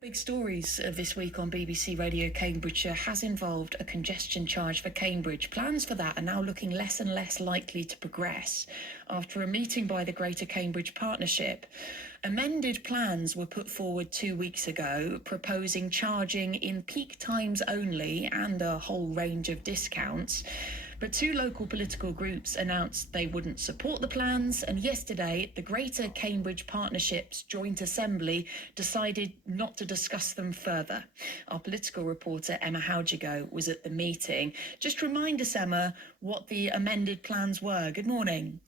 Big stories this week on BBC Radio Cambridgeshire has involved a congestion charge for Cambridge. Plans for that are now looking less and less likely to progress after a meeting by the Greater Cambridge Partnership. Amended plans were put forward 2 weeks ago, proposing charging in peak times only and a whole range of discounts. But two local political groups announced they wouldn't support the plans, and yesterday the Greater Cambridge Partnership's Joint Assembly decided not to discuss them further. Our political reporter Emma Howgigo was at the meeting. Just remind us, Emma, what the amended plans were. Good morning.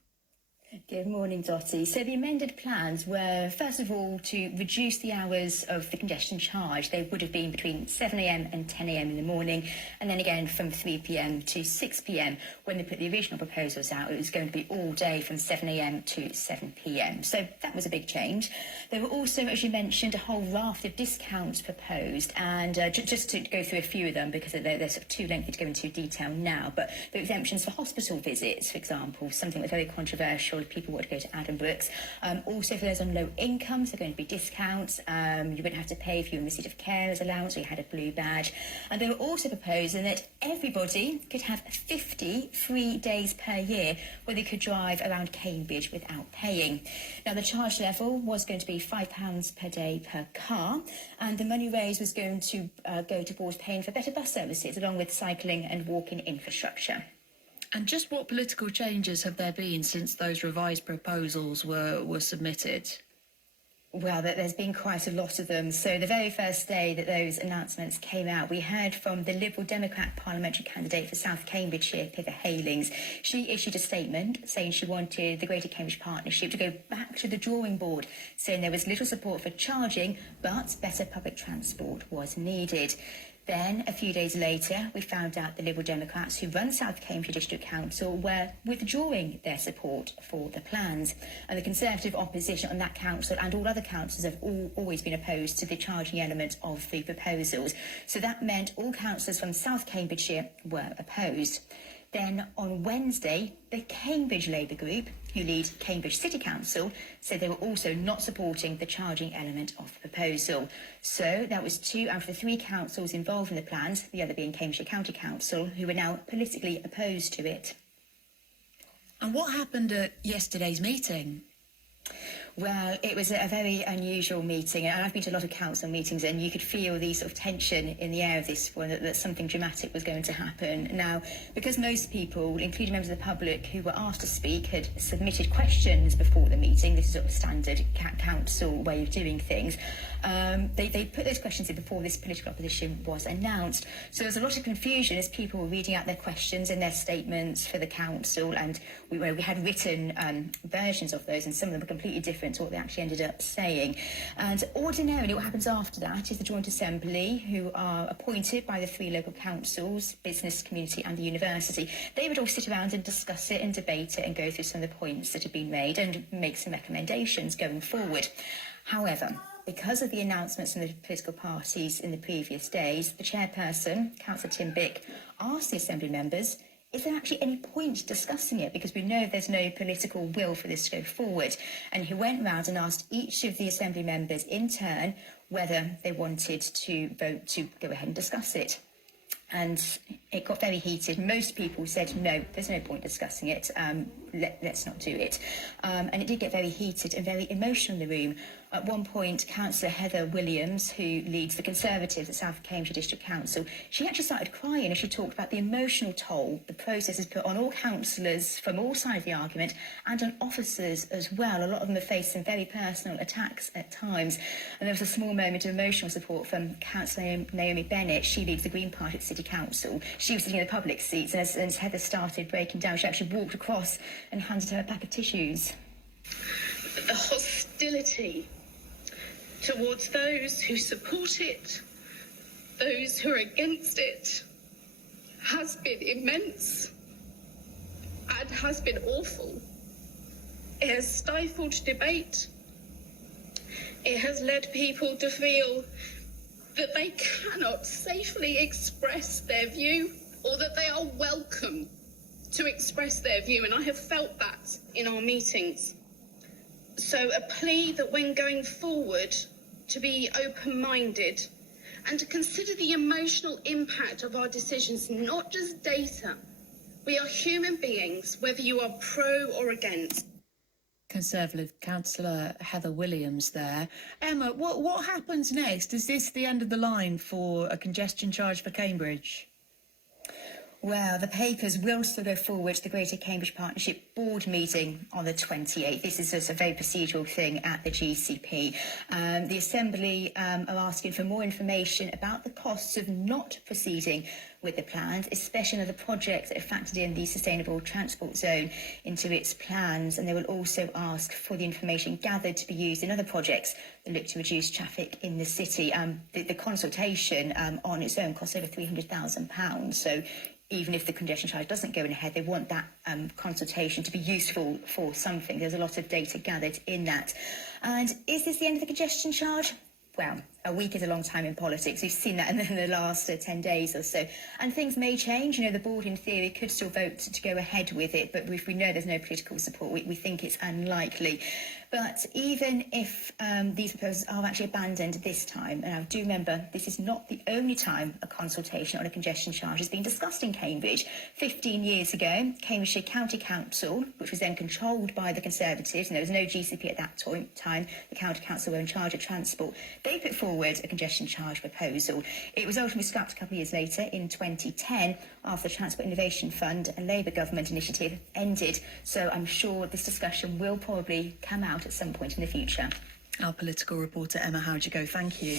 Good morning, Dottie. So the amended plans were, first of all, to reduce the hours of the congestion charge. They would have been between 7 a.m. and 10 a.m. in the morning, and then again from 3 p.m. to 6 p.m. When they put the original proposals out, it was going to be all day from 7 a.m. to 7 p.m. So that was a big change. There were also, as you mentioned, a whole raft of discounts proposed, and just to go through a few of them, because they're sort of too lengthy to go into detail now, but there were exemptions for hospital visits, for example, something that's very controversial. People want to go to Addenbrooke's. Also, for those on low incomes, there are going to be discounts. You wouldn't have to pay if you were in receipt of carers allowance or you had a blue badge. And they were also proposing that everybody could have 50 free days per year where they could drive around Cambridge without paying. Now, the charge level was going to be £5 per day per car, and the money raised was going to go towards paying for better bus services, along with cycling and walking infrastructure. And just what political changes have there been since those revised proposals were submitted? Well, there's been quite a lot of them. So the very first day that those announcements came out, we heard from the Liberal Democrat parliamentary candidate for South Cambridgeshire, Pippa Halings. She issued a statement saying she wanted the Greater Cambridge Partnership to go back to the drawing board, saying there was little support for charging, but better public transport was needed. Then, a few days later, we found out the Liberal Democrats who run South Cambridgeshire District Council were withdrawing their support for the plans. And the Conservative opposition on that council and all other councils have always been opposed to the charging element of the proposals. So that meant all councillors from South Cambridgeshire were opposed. Then on Wednesday, the Cambridge Labour Group, who lead Cambridge City Council, said they were also not supporting the charging element of the proposal. So that was 2 out of the 3 councils involved in the plans, the other being Cambridgeshire County Council, who are now politically opposed to it. And what happened at yesterday's meeting? Well, it was a very unusual meeting, and I've been to a lot of council meetings, and you could feel the sort of tension in the air of this one, that something dramatic was going to happen. Now, because most people, including members of the public who were asked to speak, had submitted questions before the meeting, this is sort of standard council way of doing things, they put those questions in before this political opposition was announced. So there was a lot of confusion as people were reading out their questions and their statements for the council, and we had written versions of those, and some of them were completely different to what they actually ended up saying. And ordinarily what happens after that is the Joint Assembly, who are appointed by the 3 local councils, business, community and the university, they would all sit around and discuss it and debate it and go through some of the points that have been made and make some recommendations going forward. However, because of the announcements from the political parties in the previous days, the chairperson, Councillor Tim Bick, asked the Assembly members, is there actually any point discussing it? Because we know there's no political will for this to go forward. And he went round and asked each of the Assembly members in turn whether they wanted to vote to go ahead and discuss it. And it got very heated. Most people said, no, there's no point discussing it. Let's not do it. And it did get very heated and very emotional in the room. At one point, Councillor Heather Williams, who leads the Conservatives at South Cambridgeshire District Council, she actually started crying as she talked about the emotional toll the process has put on all councillors from all sides of the argument and on officers as well. A lot of them have faced some very personal attacks at times. And there was a small moment of emotional support from Councillor Naomi Bennett. She leads the Green Party at City Council. She was sitting in the public seats, and as Heather started breaking down, she actually walked across and handed her a pack of tissues. The hostility towards those who support it, those who are against it, has been immense and has been awful. It has stifled debate. It has led people to feel that they cannot safely express their view, or that they are welcome to express their view, and I have felt that in our meetings. So a plea that when going forward to be open-minded and to consider the emotional impact of our decisions, not just data. We are human beings, whether you are pro or against. Conservative councillor Heather Williams there. Emma, what happens next? Is this the end of the line for a congestion charge for Cambridge? Well, the papers will still go forward to the Greater Cambridge Partnership Board meeting on the 28th. This is just a very procedural thing at the GCP. The Assembly are asking for more information about the costs of not proceeding with the plans, especially on the projects that have factored in the Sustainable Transport Zone into its plans. And they will also ask for the information gathered to be used in other projects that look to reduce traffic in the city. The consultation on its own costs over £300,000. So even if the congestion charge doesn't go ahead, they want that consultation to be useful for something. There's a lot of data gathered in that. And is this the end of the congestion charge? Well, a week is a long time in politics. We've seen that in the last 10 days or so. And things may change. You know, the board in theory could still vote to go ahead with it, but if we know there's no political support, we think it's unlikely. But even if these proposals are actually abandoned this time, and I do remember this is not the only time a consultation on a congestion charge has been discussed in Cambridge. 15 years ago, Cambridgeshire County Council, which was then controlled by the Conservatives, and there was no GCP at that time, the County Council were in charge of transport, they put forward a congestion charge proposal. It was ultimately scrapped a couple of years later in 2010 after the Transport Innovation Fund, a Labour government initiative, ended. So I'm sure this discussion will probably come out at some point in the future. Our political reporter Emma Howard-Go, thank you.